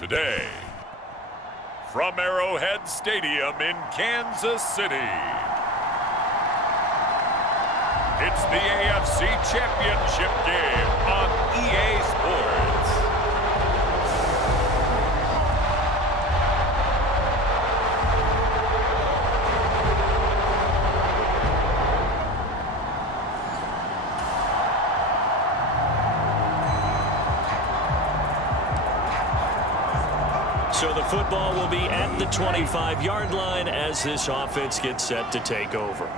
Today, from Arrowhead Stadium in Kansas City, it's the AFC Championship game on EA Sports. So the football will be at the 25-yard line as this offense gets set to take over.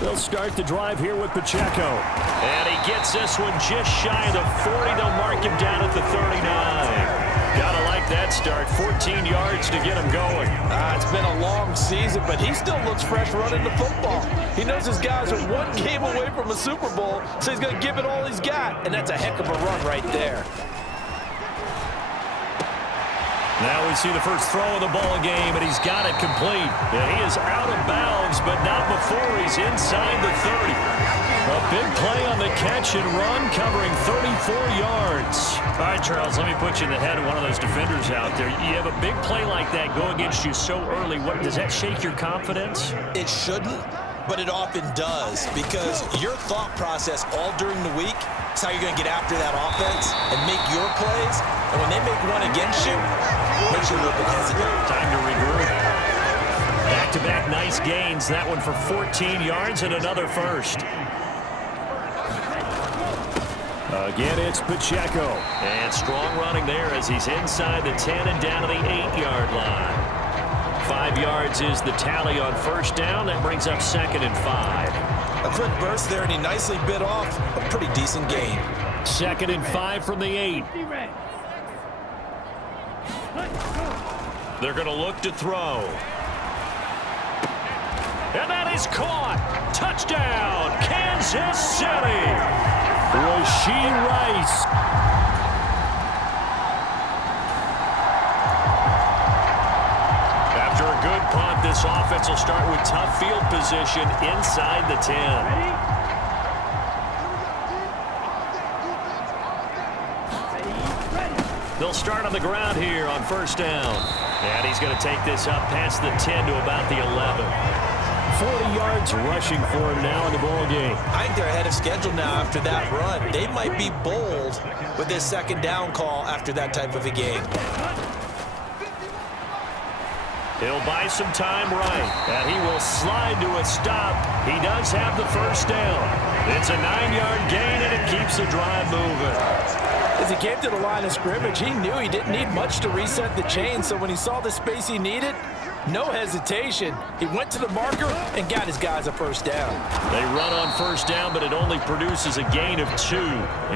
They'll start the drive here with Pacheco. And he gets this one just shy of the 40. They'll mark him down at the 39. Gotta like that start. 14 yards to get him going. It's been a long season, but he still looks fresh running the football. He knows his guys are one game away from a Super Bowl, so he's going to give it all he's got, and that's a heck of a run right there. Now we see the first throw of the ball game, and he's got it complete. And he is out of bounds, but not before he's inside the 30. A big play on the catch and run, covering 34 yards. All right, Charles, let me put you in the head of one of those defenders out there. You have a big play like that go against you so early. Does that shake your confidence? It shouldn't, but it often does, because your thought process all during the week is how you're going to get after that offense and make your plays. And when they make one against you, it makes you a little bit hesitant. Time to regroup. Back-to-back nice gains. That one for 14 yards and another first. Again, it's Pacheco. And strong running there as he's inside the 10 and down to the 8-yard line. 5 yards is the tally on first down. That brings up 2nd and 5. A quick burst there, and he nicely bit off a pretty decent gain. 2nd and 5 from the 8. They're going to look to throw. And that is caught. Touchdown, Kansas City. Rashee Rice. After a good punt, this offense will start with tough field position inside the 10. They'll start on the ground here on first down. And he's going to take this up past the 10 to about the 11. 40 yards rushing for him now in the ball game. I think they're ahead of schedule now after that run. They might be bold with this second down call after that type of a game. He'll buy some time right, and he will slide to a stop. He does have the first down. It's a 9-yard gain, and it keeps the drive moving. As he came to the line of scrimmage, he knew he didn't need much to reset the chain, so when he saw the space he needed, no hesitation. He went to the marker and got his guys a first down. They run on first down, but it only produces a gain of 2.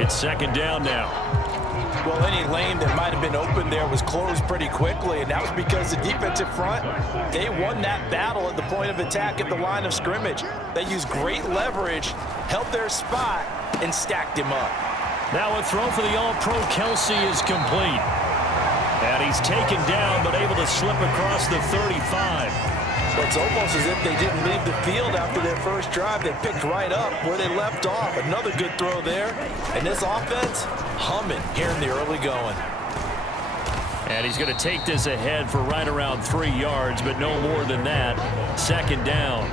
It's second down now. Well, any lane that might have been open there was closed pretty quickly, and that was because the defensive front, they won that battle at the point of attack at the line of scrimmage. They used great leverage, held their spot, and stacked him up. Now a throw for the All-Pro Kelsey is complete. And he's taken down, but able to slip across the 35. It's almost as if they didn't leave the field after their first drive. They picked right up where they left off. Another good throw there. And this offense, humming here in the early going. And he's going to take this ahead for right around 3 yards, but no more than that. Second down.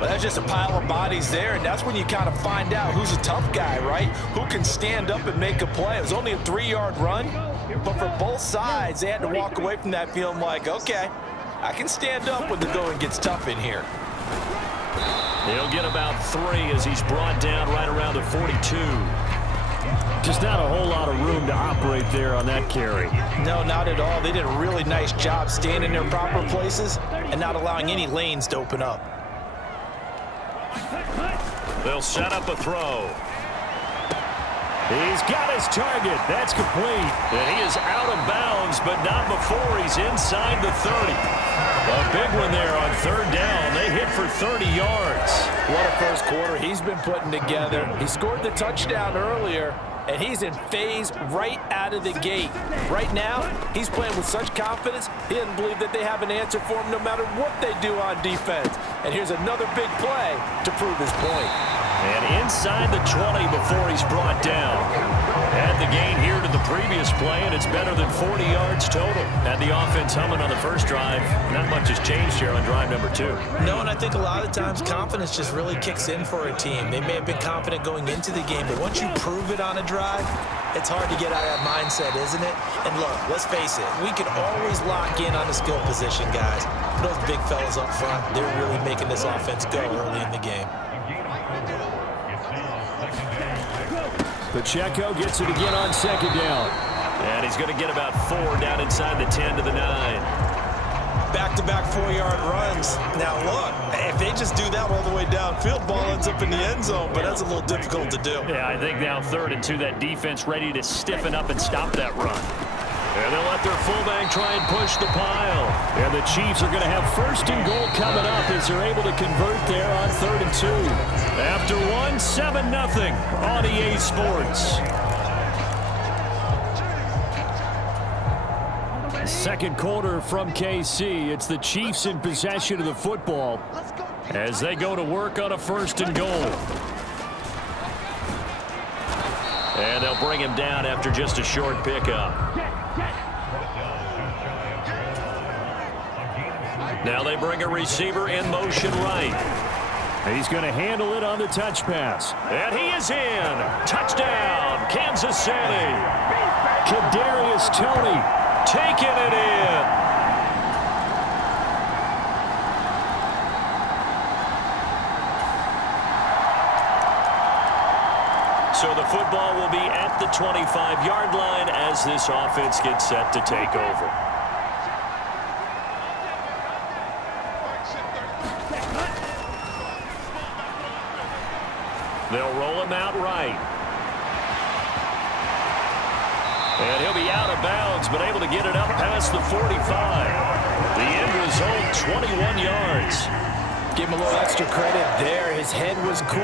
Well, that's just a pile of bodies there, and that's when you kind of find out who's a tough guy, right? Who can stand up and make a play. It was only a 3-yard run, but for both sides, they had to walk away from that feeling like, okay, I can stand up when the going gets tough in here. He'll get about 3 as he's brought down right around the 42. Just not a whole lot of room to operate there on that carry. No, not at all. They did a really nice job staying in their proper places and not allowing any lanes to open up. They'll set up a throw. He's got his target. That's complete. And he is out of bounds, but not before he's inside the 30. A big one there on third down. They hit for 30 yards. What a first quarter he's been putting together. He scored the touchdown earlier, and he's in phase right out of the gate. Right now, he's playing with such confidence, he doesn't believe that they have an answer for him no matter what they do on defense. And here's another big play to prove his point. And inside the 20 before he's brought down. Had the gain here to the previous play, and it's better than 40 yards total. Had the offense humming on the first drive. Not much has changed here on drive number 2. No, and I think a lot of times confidence just really kicks in for a team. They may have been confident going into the game, but once you prove it on a drive, it's hard to get out of that mindset, isn't it? And look, let's face it, we can always lock in on the skill position, guys. Those big fellas up front, they're really making this offense go early in the game. Pacheco gets it again on second down. And he's going to get about 4 down inside the 10 to the 9. Back-to-back 4-yard runs. Now, look, if they just do that all the way downfield, ball ends up in the end zone, but that's a little difficult to do. Yeah, I think now 3rd and 2, that defense ready to stiffen up and stop that run. And they'll let their fullback try and push the pile. And the Chiefs are going to have 1st and goal coming up as they're able to convert there on 3rd and 2. After 1, 7-0 on EA Sports. Second quarter from KC. It's the Chiefs in possession of the football as they go to work on a 1st and goal. And they'll bring him down after just a short pickup. Now they bring a receiver in motion right. He's going to handle it on the touch pass. And he is in. Touchdown, Kansas City. Kadarius Toney taking it in. So the football will be at the 25-yard line as this offense gets set to take over. They'll roll him out right. And he'll be out of bounds, but able to get it up past the 45. The end result, 21 yards. Give him a little extra credit there. His head was cool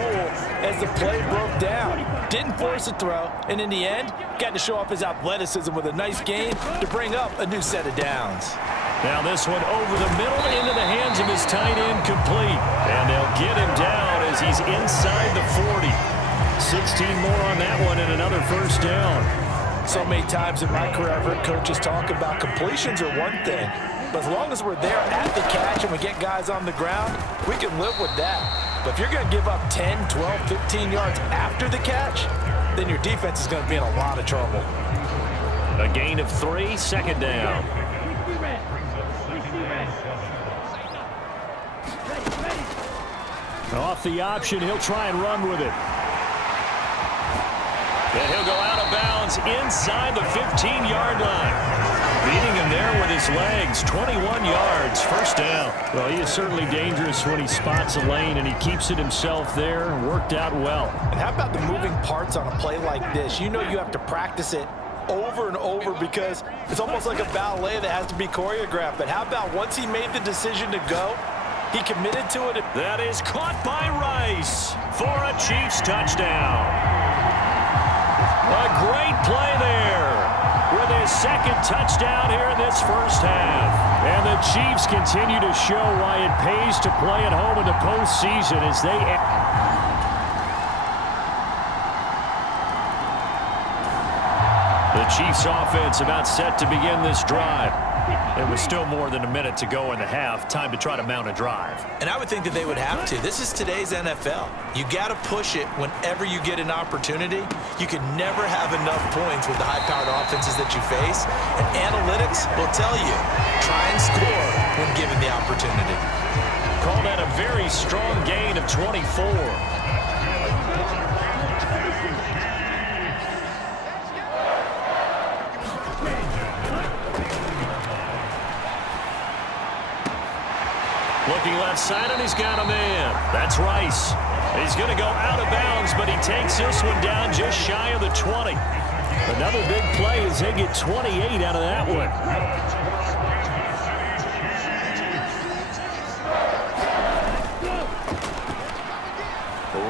as the play broke down. Didn't force a throw, and in the end, got to show off his athleticism with a nice gain to bring up a new set of downs. Now this one over the middle into the hands of his tight end, complete. And they'll get him down as he's inside the 40. 16 more on that one and another 1st down. So many times in my career, I've heard coaches talk about completions are one thing, but as long as we're there at the catch and we get guys on the ground, we can live with that. But if you're going to give up 10, 12, 15 yards after the catch, then your defense is going to be in a lot of trouble. A gain of 3, 2nd down. Off the option, he'll try and run with it. And he'll go out of bounds inside the 15-yard line. Beating him there with his legs, 21 yards, 1st down. Well, he is certainly dangerous when he spots a lane, and he keeps it himself there and worked out well. And how about the moving parts on a play like this? You know you have to practice it over and over because it's almost like a ballet that has to be choreographed. But how about once he made the decision to go, he committed to it. That is caught by Rice for a Chiefs touchdown. A great play there with his 2nd touchdown here in this 1st half. And the Chiefs continue to show why it pays to play at home in the postseason as they... The Chiefs offense about set to begin this drive. There was still more than a minute to go in the half. Time to try to mount a drive. And I would think that they would have to. This is today's NFL. You got to push it whenever you get an opportunity. You can never have enough points with the high-powered offenses that you face. And analytics will tell you, try and score when given the opportunity. Call that a very strong gain of 24. Looking left side, and he's got a man. That's Rice. He's going to go out of bounds, but he takes this one down just shy of the 20. Another big play as they get 28 out of that one.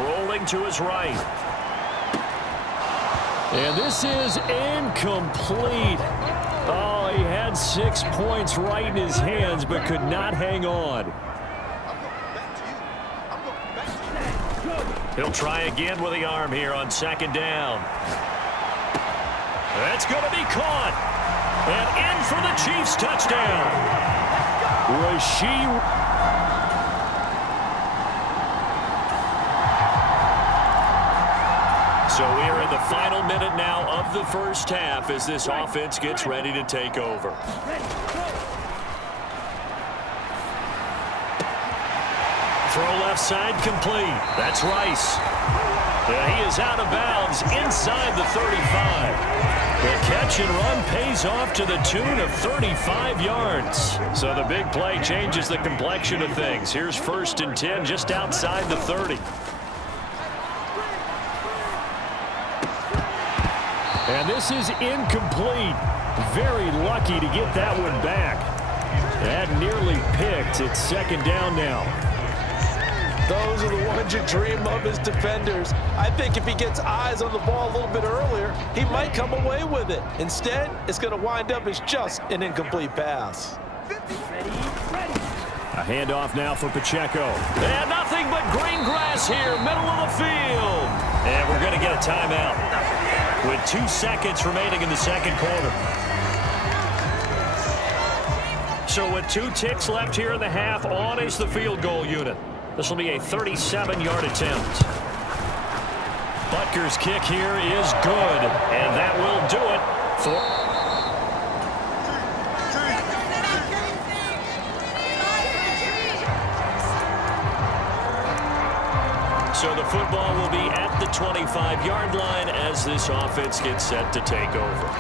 Rolling to his right. And this is incomplete. Oh, he had 6 points right in his hands, but could not hang on. He'll try again with the arm here on second down. That's going to be caught. And in for the Chiefs touchdown. So we are in the final minute now of the first half as this offense gets ready to take over. Throw left side complete. That's Rice. He is out of bounds inside the 35. The catch and run pays off to the tune of 35 yards. So the big play changes the complexion of things. Here's 1st and 10 just outside the 30. And this is incomplete. Very lucky to get that one back. That nearly picked. It's second down now. Those are the ones you dream of as defenders. I think if he gets eyes on the ball a little bit earlier, he might come away with it. Instead, it's going to wind up as just an incomplete pass. A handoff now for Pacheco. And nothing but green grass here, middle of the field. And we're going to get a timeout with 2 seconds remaining in the second quarter. So with 2 ticks left here in the half, on is the field goal unit. This will be a 37-yard attempt. Butker's kick here is good, and that will do it for... So the football will be at the 25-yard line as this offense gets set to take over.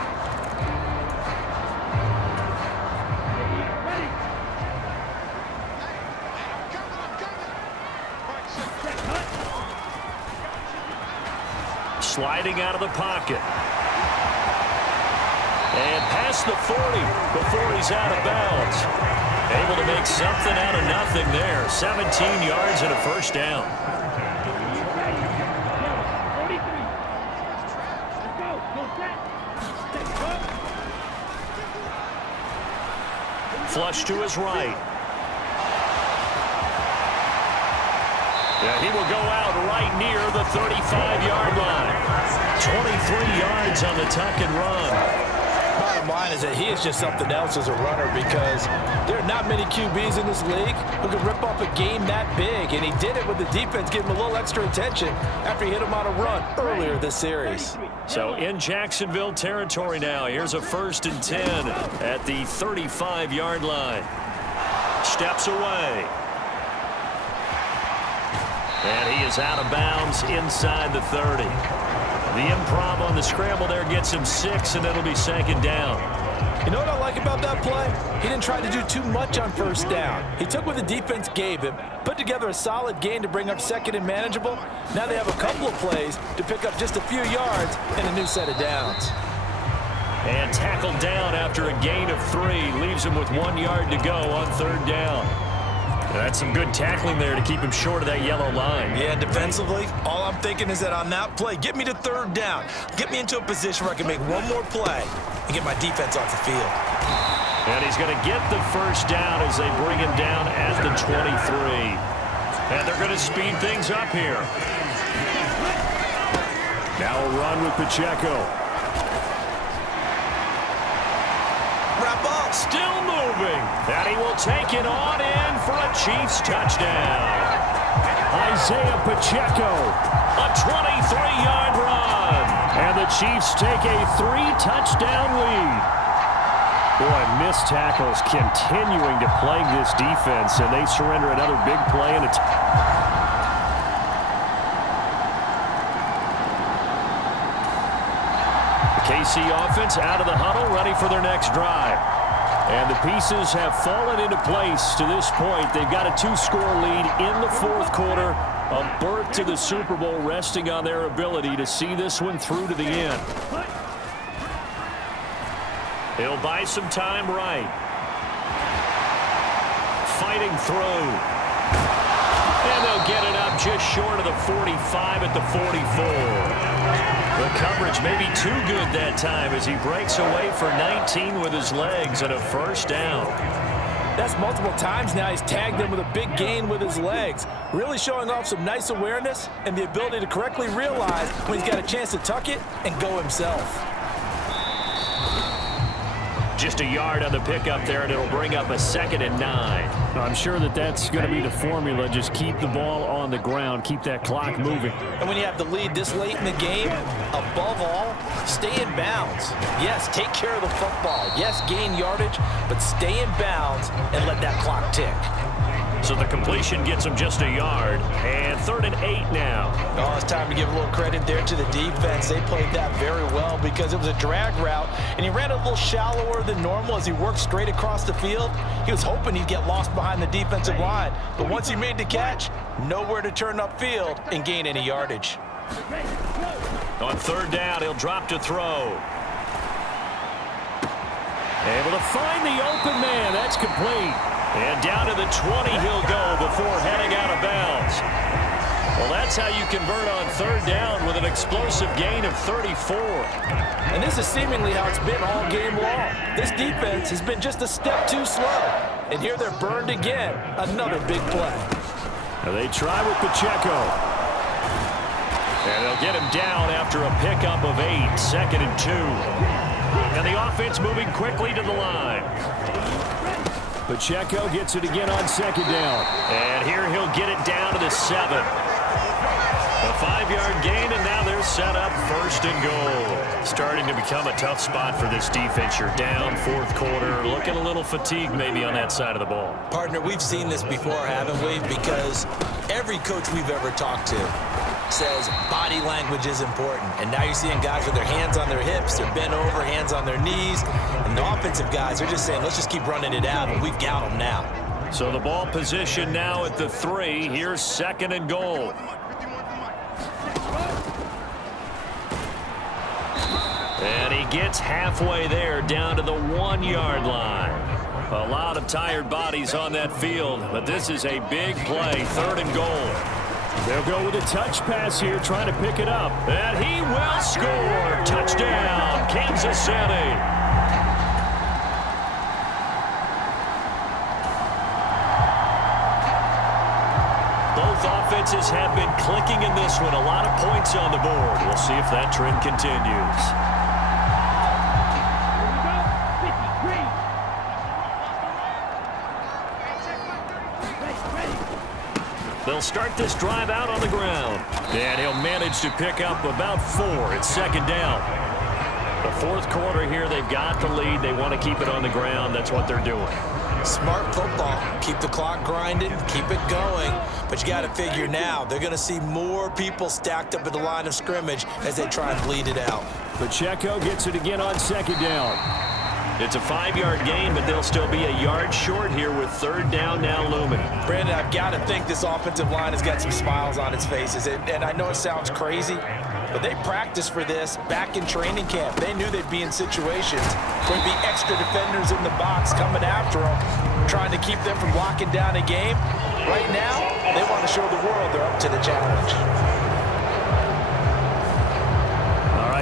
Sliding out of the pocket. And past the 40 before he's out of bounds. Able to make something out of nothing there. 17 yards and a first down. Flush to his right. Yeah, he will go out right near the 35-yard line. 23 yards on the tuck and run. Bottom line is that he is just something else as a runner because there are not many QBs in this league who can rip off a game that big, and he did it with the defense giving him a little extra attention after he hit him on a run earlier this series. So in Jacksonville territory now, here's a 1st and 10 at the 35-yard line. Steps away. And he is out of bounds inside the 30. The improv on the scramble there gets him 6, and it'll be second down. You know what I like about that play? He didn't try to do too much on first down. He took what the defense gave him, put together a solid gain to bring up second and manageable. Now they have a couple of plays to pick up just a few yards and a new set of downs. And tackled down after a gain of 3. Leaves him with 1 yard to go on 3rd down. That's some good tackling there to keep him short of that yellow line. Yeah, defensively, all I'm thinking is that on that play, get me to 3rd down. Get me into a position where I can make one more play and get my defense off the field. And he's going to get the first down as they bring him down at the 23. And they're going to speed things up here. Now a run with Pacheco. Wrap up. Still moving. And he will take it on in for a Chiefs touchdown. Isaiah Pacheco. A 23-yard run. And the Chiefs take a 3-touchdown lead. Boy, missed tackles continuing to plague this defense, and they surrender another big play. And it's the KC offense out of the huddle, ready for their next drive. And the pieces have fallen into place to this point. They've got a 2-score lead in the 4th quarter. A berth to the Super Bowl resting on their ability to see this one through to the end. He'll buy some time right. Fighting through. And they'll get it up just short of the 45 at the 44. The coverage may be too good that time as he breaks away for 19 with his legs and a first down. That's multiple times now he's tagged him with a big gain with his legs. Really showing off some nice awareness and the ability to correctly realize when he's got a chance to tuck it and go himself. Just a yard on the pickup there, and it'll bring up a 2nd and 9. I'm sure that's going to be the formula. Just keep the ball on the ground. Keep that clock moving. And when you have the lead this late in the game, above all, stay in bounds. Yes, take care of the football. Yes, gain yardage, but stay in bounds and let that clock tick. So the completion gets him just a yard, and 3rd and 8 now. Oh, it's time to give a little credit there to the defense. They played that very well because it was a drag route, and he ran a little shallower than normal as he worked straight across the field. He was hoping he'd get lost behind the defensive line, but once he made the catch, nowhere to turn upfield and gain any yardage. On 3rd down, he'll drop to throw. Able to find the open man. That's complete. And down to the 20 he'll go before heading out of bounds. Well, that's how you convert on 3rd down with an explosive gain of 34. And this is seemingly how it's been all game long. This defense has been just a step too slow. And here they're burned again. Another big play. Now they try with Pacheco. And they'll get him down after a pickup of 8, 2nd and 2. And the offense moving quickly to the line. Pacheco gets it again on 2nd down. And here he'll get it down to the 7. A 5-yard gain, and now they're set up 1st and goal. Starting to become a tough spot for this defense. You're down 4th quarter. Looking a little fatigued maybe on that side of the ball. Partner, we've seen this before, haven't we? Because every coach we've ever talked to says body language is important. And now you're seeing guys with their hands on their hips, they're bent over, hands on their knees. And the offensive guys are just saying, let's just keep running it out, and we've got them now. So the ball position now at the 3. Here's 2nd and goal. And he gets halfway there down to the 1-yard line. A lot of tired bodies on that field, but this is a big play, 3rd and goal. They'll go with a touch pass here, trying to pick it up. And he will score. Touchdown, Kansas City. Both offenses have been clicking in this one. A lot of points on the board. We'll see if that trend continues. They'll start this drive out on the ground. And he'll manage to pick up about 4. It's 2nd down. The 4th quarter here, they've got the lead. They want to keep it on the ground. That's what they're doing. Smart football. Keep the clock grinding, keep it going. But you got to figure now, they're going to see more people stacked up at the line of scrimmage as they try and bleed it out. Pacheco gets it again on 2nd down. It's a 5-yard gain, but they'll still be a yard short here with 3rd down now looming. Brandon, I've got to think this offensive line has got some smiles on its faces. And I know it sounds crazy, but they practiced for this back in training camp. They knew they'd be in situations where there'd be extra defenders in the box coming after them, trying to keep them from locking down a game. Right now, they want to show the world they're up to the challenge.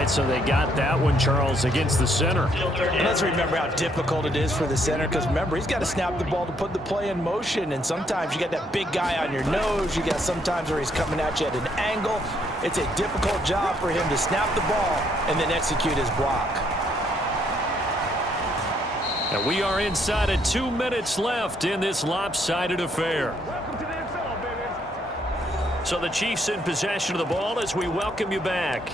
So they got that one, Charles, against the center. And let's remember how difficult it is for the center, because remember, he's got to snap the ball to put the play in motion, and sometimes you got that big guy on your nose. You got sometimes where he's coming at you at an angle. It's a difficult job for him to snap the ball and then execute his block. And we are inside of 2 minutes left in this lopsided affair. So the Chiefs in possession of the ball as we welcome you back.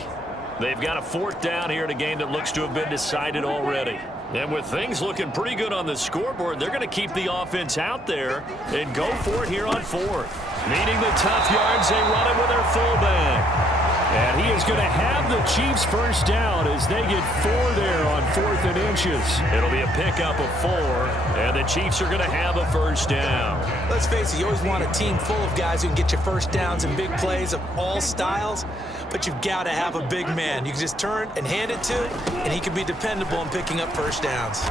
They've got a 4th down here in a game that looks to have been decided already. And with things looking pretty good on the scoreboard, they're going to keep the offense out there and go for it here on 4th. Needing the tough yards, they run it with their fullback. And he is going to have the Chiefs 1st down as they get 4 there on 4th and inches. It'll be a pickup of 4, and the Chiefs are going to have a 1st down. Let's face it, you always want a team full of guys who can get you 1st downs and big plays of all styles, but you've got to have a big man. You can just turn and hand it to, and he can be dependable in picking up 1st downs.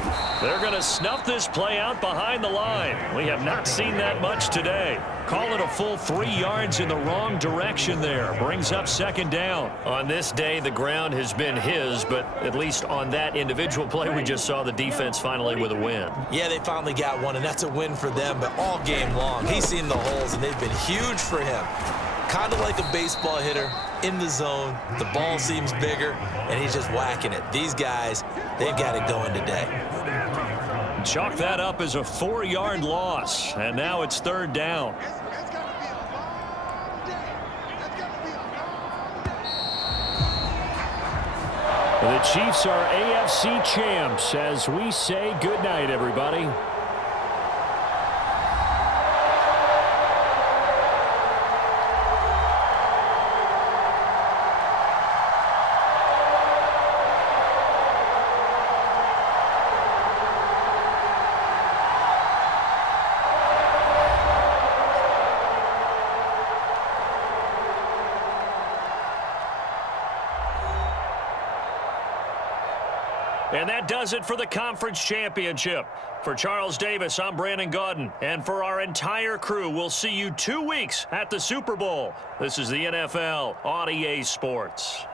They're going to snuff this play out behind the line. We have not seen that much today. Call it a full 3 yards in the wrong direction there. Brings up second down. On this day, the ground has been his, but at least on that individual play, we just saw the defense finally with a win. Yeah, they finally got one, and that's a win for them, but all game long, he's seen the holes, and they've been huge for him. Kind of like a baseball hitter in the zone. The ball seems bigger, and he's just whacking it. These guys, they've got it going today. Chalk that up as a 4-yard loss, and now it's third down. The Chiefs are AFC champs as we say goodnight, everybody. And that does it for the conference championship. For Charles Davis, I'm Brandon Gaudin. And for our entire crew, we'll see you 2 weeks at the Super Bowl. This is the NFL on EA Sports.